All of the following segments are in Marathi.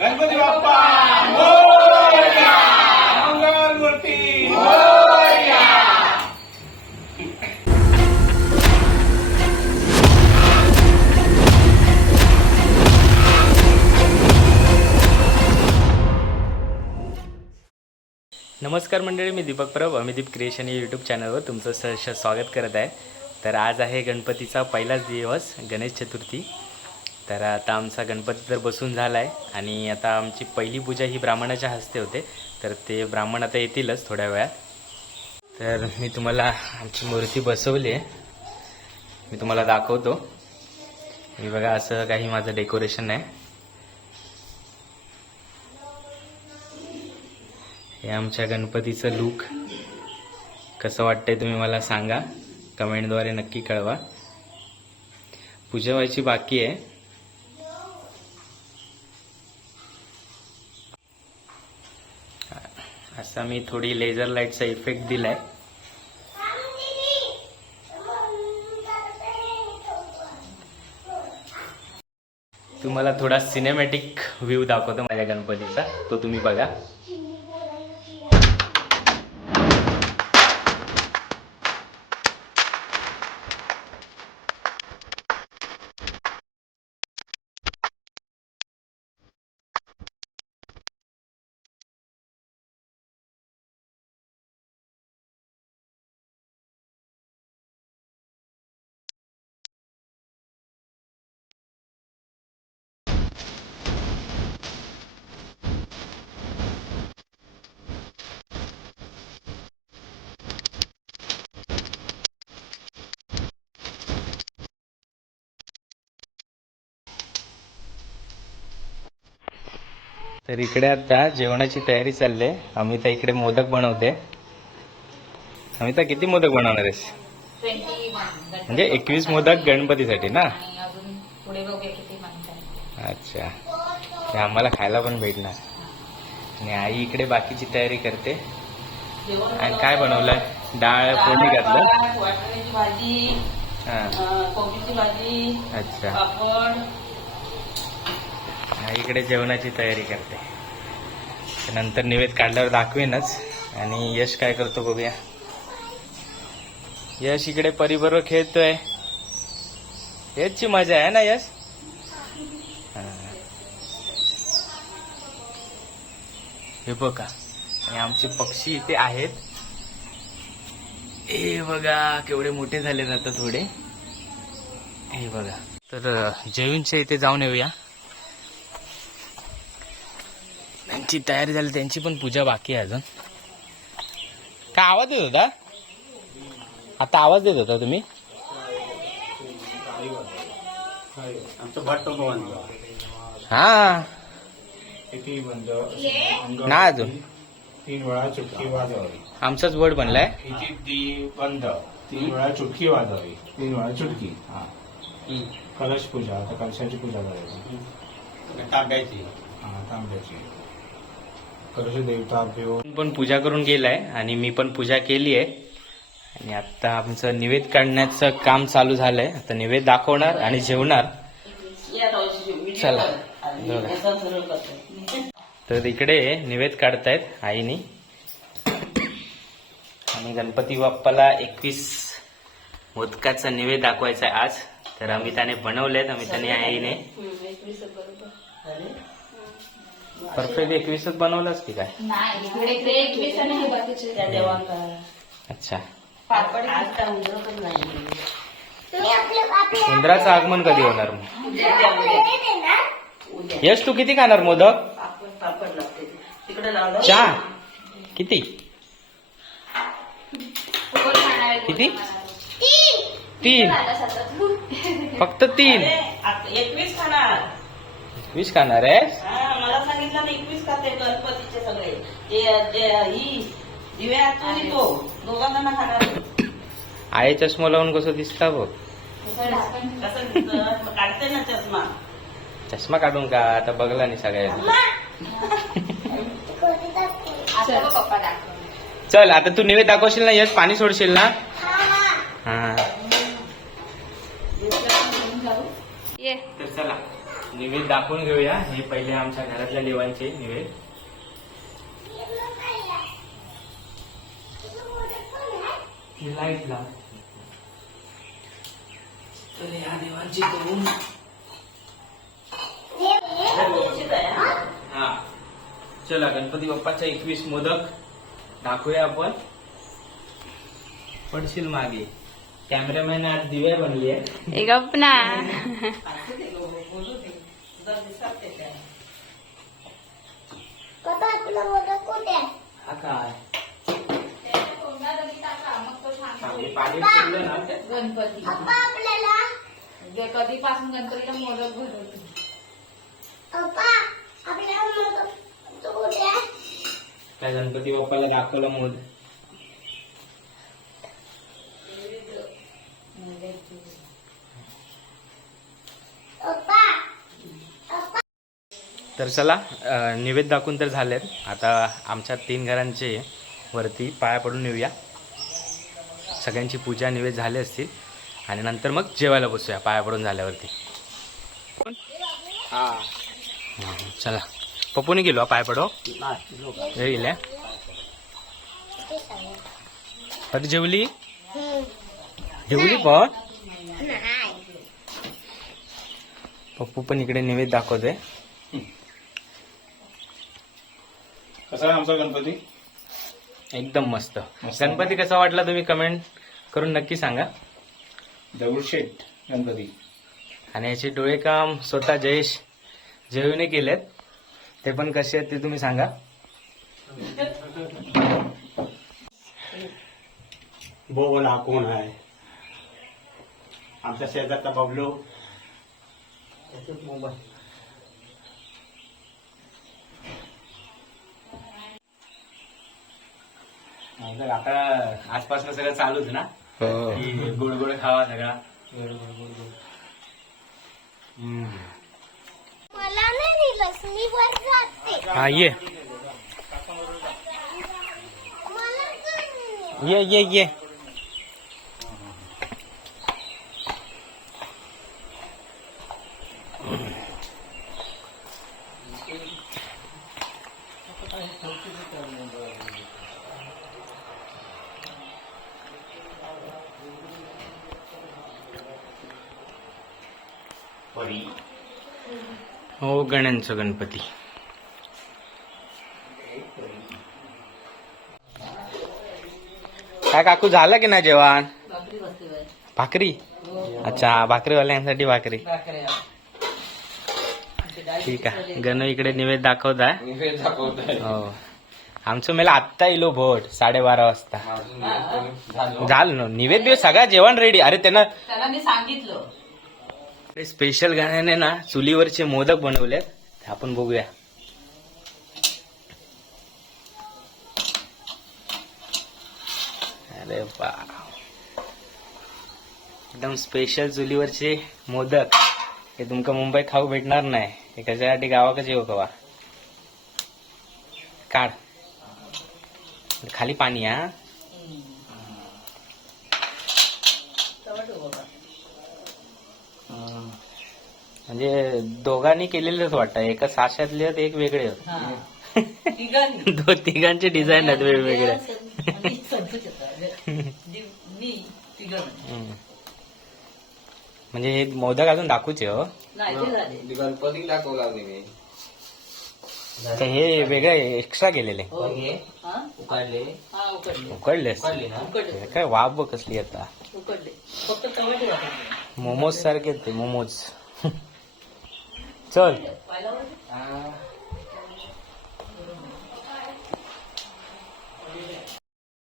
गणपती बाप्पा मंगल मूर्ती नमस्कार मंडळी मी दीपक परब अमिदीप क्रिएशन या यूट्यूब चॅनलवर तुमचं सहर्ष स्वागत करत आहे. तर आज आहे गणपतीचा पहिलाच दिवस गणेश चतुर्थी. तर आता आमचा गणपती तर बसून झाला आहे आणि आता आमची पहिली पूजा ही ब्राह्मणाच्या हस्ते होते. तर ते ब्राह्मण आता येतीलच थोड्या वेळात. तर मी तुम्हाला आमची मूर्ती बसवली आहे. मी तुम्हाला दाखवतो. मी बघा असं काही माझं डेकोरेशन आहे. हे आमच्या गणपतीचं लुक. कसं वाटतंय तुम्ही मला सांगा. कमेंटद्वारे नक्की कळवा. पूजा व्हायची बाकी आहे. असा मी थोडी लेझर लाईटचा इफेक्ट दिलाय. तुम्हाला थोडा सिनेमॅटिक व्ह्यू दाखवतो माझ्या गणपतीचा. तो तुम्ही बघा. तर इकडे आता जेवणाची तयारी चालली आहे. अमिता इकडे मोदक बनवते. अमिता किती मोदक बनवणार आहेस? म्हणजे एकवीस मोदक गणपतीसाठी ना? अच्छा. ते आम्हाला खायला पण भेटणार. आणि आई इकडे बाकीची तयारी करते. आणि काय बनवलंय? डाळ फोडणी घातलं? हा. अच्छा. इकडे जेवणाची तयारी करते. नंतर निवेद काढल्यावर दाखवेनच. आणि यश काय करतो बघूया. यश इकडे परिबरोबर खेळतोय. याची मजा आहे ना यश? हे. बघा. आणि आमचे पक्षी इथे आहेत. हे बघा केवढे मोठे झाले जातात थोडे. हे बघा. तर जयवींच्या इथे जाऊन येऊया. त्यांची तयारी झाली त्यांची पण पूजा बाकी आहे अजून. काय आवाज येत होता? आता आवाज देत होता तुम्ही? हा. ना अजून? तीन वेळा चुटकी वाजवावी. आमचाच वर्ड बनलाय. बंद. तीन वेळा चुटकी वाजवावी. तीन वेळा चुटकी. हा. कलश पूजा आता कलशाची पूजा करायची. टाकायची हा तांब्याची. पण पूजा करून गेलाय आणि मी पण पूजा केली आहे आणि आता आमचं निवेद काढण्याचं काम चालू झालंय आता निवेद दाखवणार आणि जेवणार चला. तर इकडे निवेद काढतायत आईनी आणि गणपती बाप्पाला एकवीस मोदकाचा निवेद दाखवायचा आहे आज तर अमिताने बनवलेत अमिताने आईने परफेक्ट एकवीसच बनवलंच की काय? नाही इकडे इकडे एकवीस आणि हे बाकीचे त्या देवांना अच्छा. पापड पण नाही उंदराचं आगमन कधी होणार मग? उद्या. यश तू किती खाणार मोदक? पापड पापड लागते. तिकडे लावलं. चहा. किती? किती? तीन. फक्त तीन. अरे, आता एकवीस खाणार. वीस खाणार आहेस? हा, ना एकवीस खाते गणपतीचे सगळे? जे ही दिव्या आणि तो दोघांना ना खाणार आई चष्मा लावून कसं दिसता बघ. कसं दिसतं? मग काढते ना चष्मा. चष्मा काढून का? आता बघला नाही सगळ्यांनी. चल. आता तू निवेद दाखवशील ना? यश पाणी सोडशील ना? हा ये. तर चला. निवेद दाखवून घेऊया. हे पहिले आमच्या घरातल्या देवांचे निवेद. लाइट लाव तर या देवांची करून. व्यवस्थित आहे हा? हा चला गणपती बाप्पाच्या एकवीस मोदक दाखवूया आपण. पडशील मागे. कॅमेरामॅन आज दिव्या बनली आहे. एक अपना असू दे गं, बोलू दे. तुला दिसतात ते काय. काय चांगली पाणी फिरलं ना गणपती. जे कधीपासून गणपतीला मोदक भरवतो? काय गणपती बाप्पाला दाखवलं मोद तर चला निवेद दाखवून तर झालेत. आता आमच्या तीन घरांचे वरती पाया पडून येऊया सगळ्यांची पूजा निवेद झाले असतील. आणि नंतर मग जेवायला बसूया पाया पडून झाल्यावरती. हं, चला. पप्पूने गेलो पाय पडो. गेल्या अरे जेवली? जेवली पण पप्पू पण इकडे निवेद दाखवतोय. कसा आहे आमचा गणपती? एकदम मस्त. मस्त. गणपती कसा वाटला तुम्ही कमेंट करून नक्की सांगा. दगडूशेठ गणपती. आणि याचे डोळे काम स्वतः जयेश जयूने केलेत. ते पण कसे आहेत ते तुम्ही सांगा. बोल हा कोण आहे? आमच्या शेजारचा बबलू. आता आसपास सगळं चालूच ना? की गोड गोड खावा सगळा मला नाही दिलंस मी वर जाते. हा ये. मला का नाही? ये ये ये. गण्यांचं गणपती. काय काकू झालं की नाही जेवण? भाकरी? अच्छा भाकरीवाल्यांसाठी भाकरी. ठीक आहे. गण इकडे निवेद दाखवत आहे. हो. आमचं मेला आत्ता इलो भोट साडेबारा वाजता. झालं ना? निवेद बिवेद सगळा जेवण रेडी अरे त्यांना त्याला मी सांगितलं. स्पेशल गाण्याने ना चुलीवरचे मोदक बनवलेत. आपण बघूया. अरे बा एकदम स्पेशल चुलीवरचे मोदक. हे तुमका मुंबईत खाऊ भेटणार नाही. हे कशासाठी गावाकडे येऊ कवा? काढ. खाली पाणी हा? म्हणजे दोघांनी केलेलेच वाटतं. एका साशातले आहेत, एक वेगळे आहेत. हा. दो तिघांचे डिझाईन आहेत वेगवेगळे. आणि संतोष येतो. दि- मी तिघं. हम्म. म्हणजे हे मोदक अजून दाखवूचे हो. गणपती दाखवला मी. हे वेगळे एक्स्ट्रा केलेले. हो. हा? उकाडले. हा, उकडले. काय वाफ बघ कसली आता? मोमोज सारखे आहेत ते मोमोज. चल?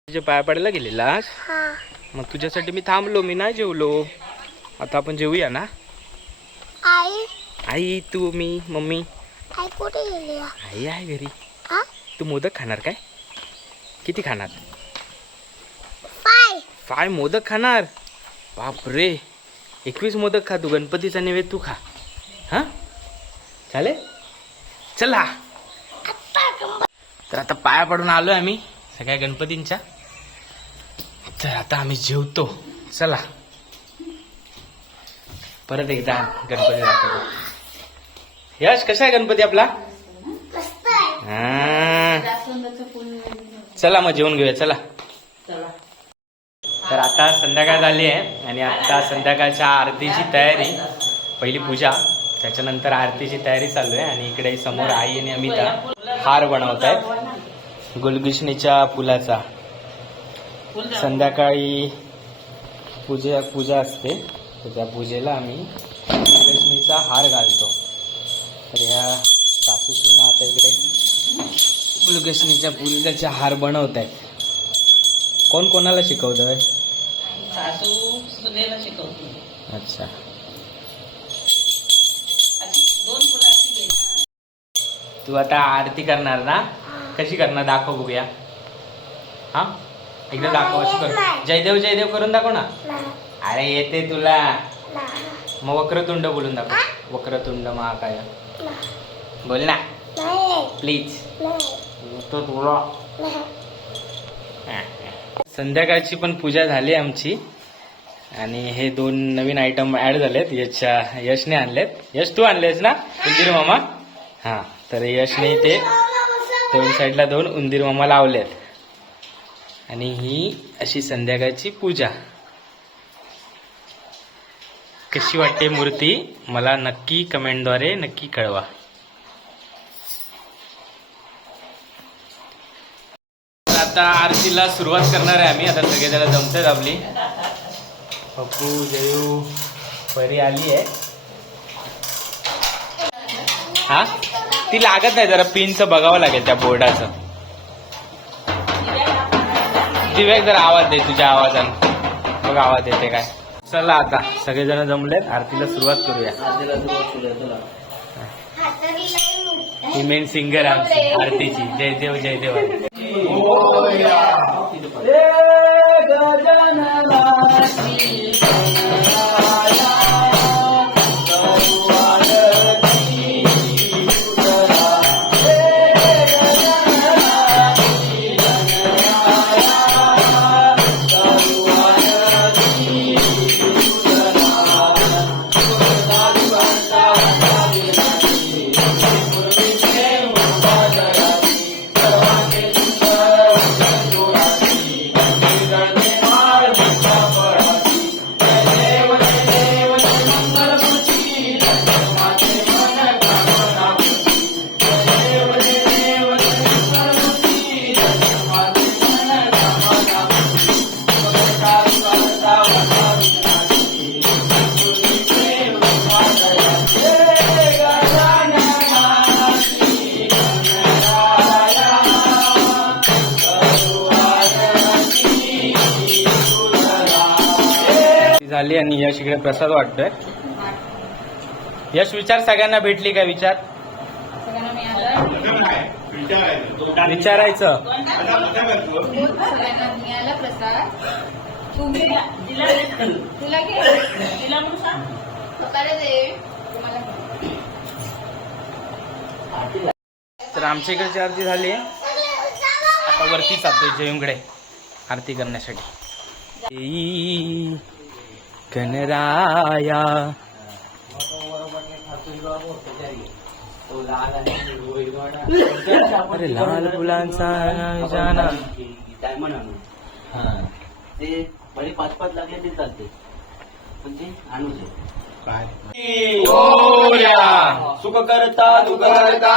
तुझ्या पाया पडायला गेलेलास मग तुझ्यासाठी मी थांबलो मी नाही जेवलो. आता आपण जेवूया ना? आई. आई तू मी मम्मी. आई कुठे गेली? आई आहे घरी? तू मोदक खाणार काय? किती खाणार? फाय मोदक खाणार? बापरे. एकवीस मोदक खा तू. गणपतीचा नैवेद्य तू खा. हा? चालेल चला तर आता पाया पडून आलोय आम्ही सगळ्या गणपतींच्या. तर आता आम्ही जेवतो. चला परत एकदा गणपती दाखवतो. यश कसा आहे गणपती आपला? मस्त आहे. हा. जास्वंदाचं फुल चला मग जेवण घेऊया चला. चला. तर आता संध्याकाळ झाली आहे आणि आता संध्याकाळच्या आरतीची तयारी पहिली पूजा. त्याच्यानंतर आरतीची तयारी चालू आहे आणि इकडे समोर आई आणि अमिता हार बनवत आहेत फुलाचा फुल जाऊ. संध्याकाळी पूजा पूजा असते. तर त्या पूजेला आम्ही गुलकृष्णीचा हार घालतो. तर ह्या सासू सुना आता इकडे गुलकृष्णीच्या फुलाचे हार बनवत आहेत कोण कोणाला शिकवतंय? सासू सुनेला शिकवते अच्छा. तू आता आरती करणार ना? कशी करणार? दाखव बघूया. हा? एकदा दाखव अशी कर. जयदेव जयदेव करून दाखव ना. अरे येते तुला. मग वक्रतुंड बोलून दाखव. वक्रतुंड महाकाय. बोल ना. प्लीज तो तुला. संध्याकाळची पण पूजा झाली आमची. आणि हे दोन नवीन आयटम ऍड झालेत. यशच्या यशने आणलेत. यश तू आणलेस ना? मामा? हा. तर यशने ते दोन साईडला दोन उंदीर मामा लावलेत. आणि ही अशी संध्याकाळची पूजा. कशी वाटते मूर्ती? मला नक्की कमेंटद्वारे नक्की कळवा. तर आता आरतीला सुरुवात करणार आहे आम्ही. आता सगळेजण जमतात आपली. पप्पू जयू परी आली आहे. हा? ती लागत नाही जरा पिनचं बघावं लागेल त्या बोर्डाचं. दिव्याक जरा आवाज दे तुझ्या आवाजानं. बघ आवाज येते काय. चला आता सगळेजण जमलेत आरतीला सुरुवात करूया. ही मेन सिंगर आमची आरतीची. जय देव जय देव. झाली आणि यश इकडे प्रसाद वाटतोय. यश विचार सगळ्यांना भेटली का विचार? विचारायचं. तर आमच्या इकडची आरती झाली आता वरती चालतोय जयंकडे आरती करण्यासाठी. गणराया अरे लाल फुलांचा जाना। हा. ते बरे पाच पाच लागले ते चालते. ते आणू दे. ओऱ्या सुख करता दुःख करता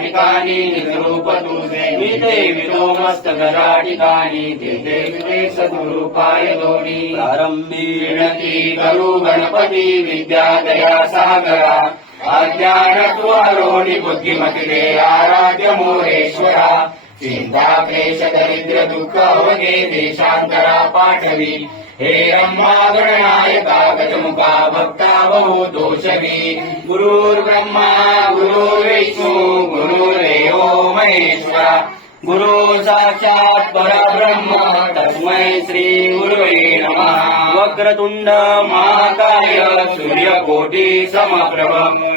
ठिकाणी निजरूप तुझे मी ते विदो मस्त गदा ठिकाणी ते ते विदे सद्गुरुपाय दोन्ही प्रारंभी विनती करू गणपती विद्या दया सागरा अज्ञानत्वरोणि बुद्धिमतिरे आराध्य मोरेश्वरा। चिंता क्लेश दरिद्र दुःख अवघे देशांतरा पाठवी. हे ब्रह्मा गणनायका गजमुखा भक्ता बहु दोषवी. गुरुर्ब्रह्मा गुरुर्विष्णू गुरुर्देव महेश्वरा. गुरु साक्षात परब्रह्म तस्मै श्री गुरुवे नमः। वक्रतुंड महाकाय सूर्यकोटि समप्रभ।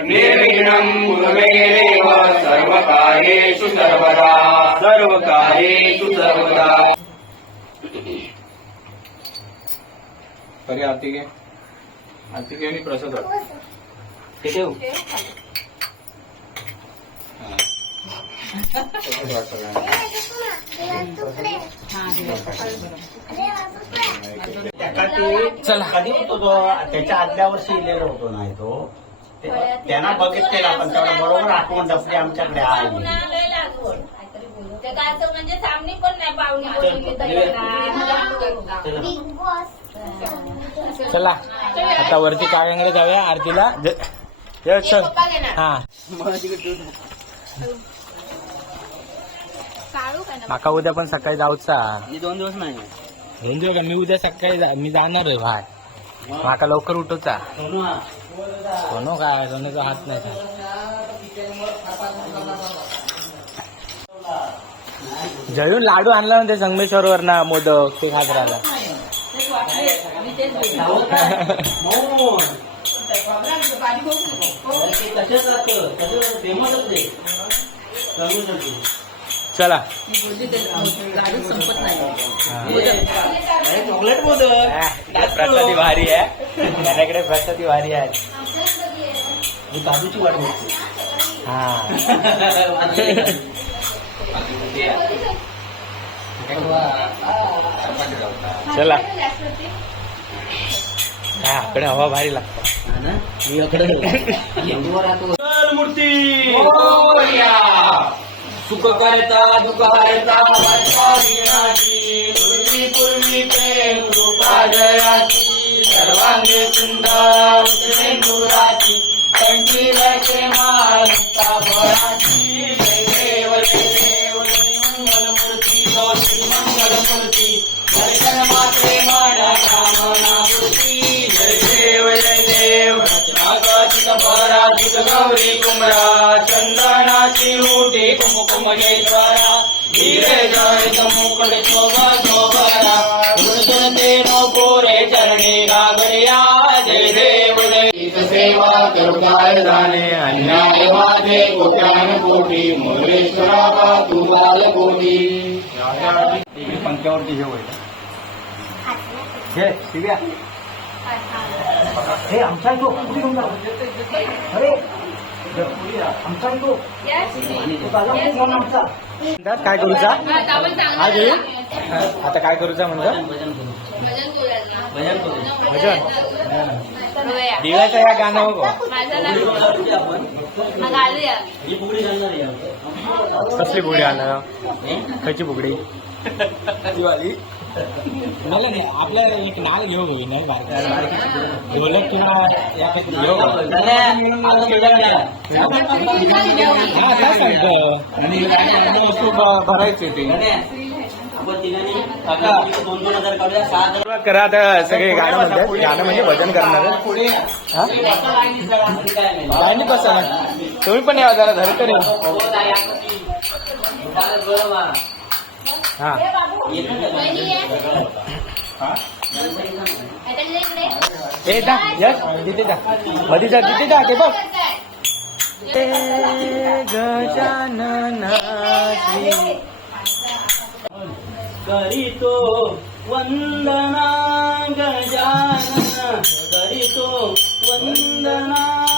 निर्विघ्नं गुरुवे देव सर्वकार्येषु सर्वदा। सर्वकार्येषु सर्वदा। तरी आरती घे आरती घे आणि प्रसाद वाट. ते चला. कधी होतो तो? त्याच्या आदल्या वर्षी इलेलो होतो नाही तो. त्यांना बघितलेला पण तेवढा बरोबर आठवण डफली आमच्याकडे म्हणजे सामने पण नाही पाहुणे बॉस चला. आता वरती काळ्यांकडे जाऊया आरतीला. हा माका उद्या पण सकाळी जाऊचा. हे दोन दिवस नाही. घेऊन जाऊ का? मी उद्या सकाळी जा- मी जाणार आहे भाय माका लवकर उठवचा. सोनू हा. सोनो काय सोनूचा हात नाही का? जळून लाडू आणला ना ते संगमेश्वर ना मोदक ते खात राहिला तसेच चला. चॉकलेट मोदक हा, प्रसादी भारी आहे. त्याच्याकडे प्रसादी भारी आहे. काजूची वाट बघते. हा. चला. हा आपकडे हवा भारी लागते. हा मूर्ती. सुख करता दुःख हरता पूर्वी पूर्वी प्रेम कृपा जयाची. सर्वांगी सुंदर उतरेंदुराची कंठी रचे मालिका फळाची जय देव जय देव मंगल मूर्ती. जय मंगल मूर्ती. दर्शन मात्रे माडा कामना मूर्ती जय देव जय देव. रत्नाकाचित पराजित गौरी कुमरा कुमकुमगेश्वरा हिरे जळित मुकुट शोभा शोभरा गुणगुण तेनो पोरे चरणी गागरिया जय देव जय. सेवा करुणाय जाणे? अन्याय वाजे कोट्यान कोटी मोरेश्वरा का तुलाल कोटी पंख्यावरती जेव हे दिव्या. हे आमचा तो. कुठे घेऊन जा अरे तो काय करूचा आज. आता काय करूचा म्हणतो भजन. दिव्याचं या गाणं ही कसली बुडी आलं खयची बुगडी दिवाळी. मला नाही आपल्या एक नाल घेऊ होई नाही ढोलक किंवा यापैकी घेऊ. हा काय सांगतं? वस्तू भरायचे ते. करा आता सगळे गाणं म्हणतात. गाणं म्हणजे भजन करणार पुढे. गाणी कसं तुम्ही पण या जरा धर तरी हा? हा? ए जा यस तिथे जा. मध्ये जा तिथे जा ते बघ. ते गजानन श्री करीतो वंदना गजानन. करीतो वंदना.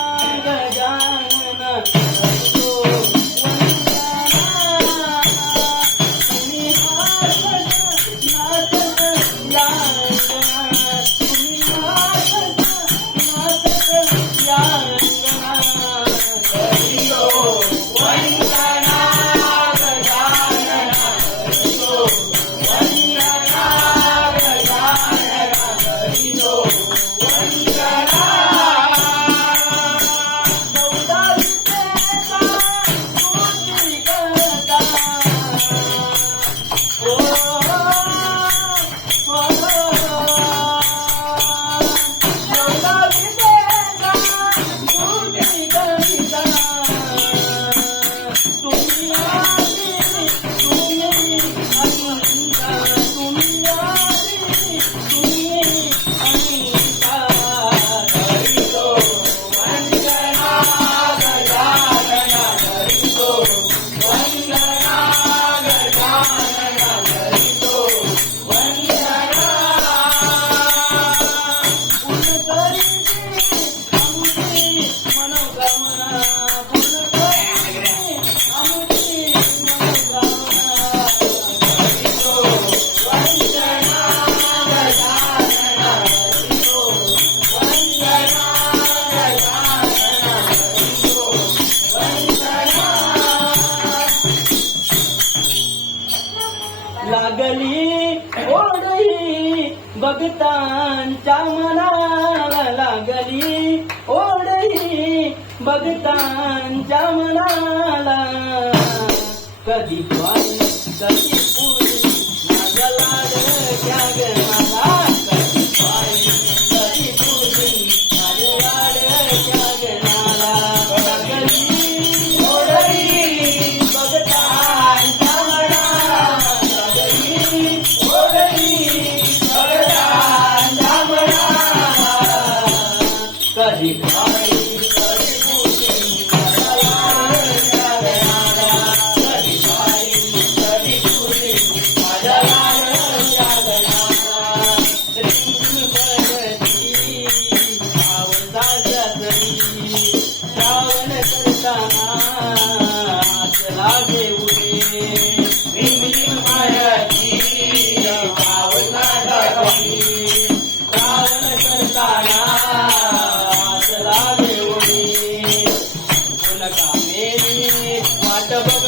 भक्तांच्या मनाला लागली ओढही भक्तांच्या मनाला कधी पाणी कधी Maybe Thank you.